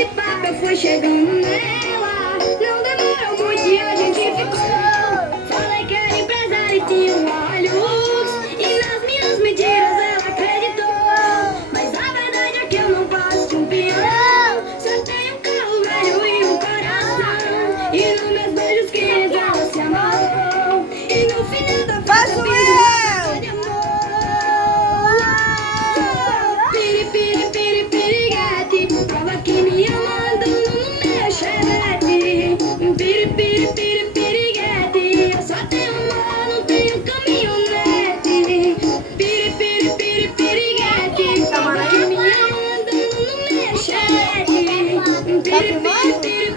Aquele papo eu fui chegando nela. Não demorou muito e a gente ficou. Falei que era empresária e tinha um Hilux. E nas minhas mentiras ela acreditou. Mas a verdade é que eu não gosto de um peão. Só tenho um carro velho e um coração. E nos meus beijos quentes ela se amarrou. E no final da festa eu fiz uma carta de amor. Piri, piri, piri, piriguete. Prova que me ama andando no meu chevette. Piri, piri, piri, piriguete. Eu só tenho mala, não tenho caminhonete. Piri, piri, piri, piriguete. Prova que me ama andando no meu chevette. Piri, piri, piri,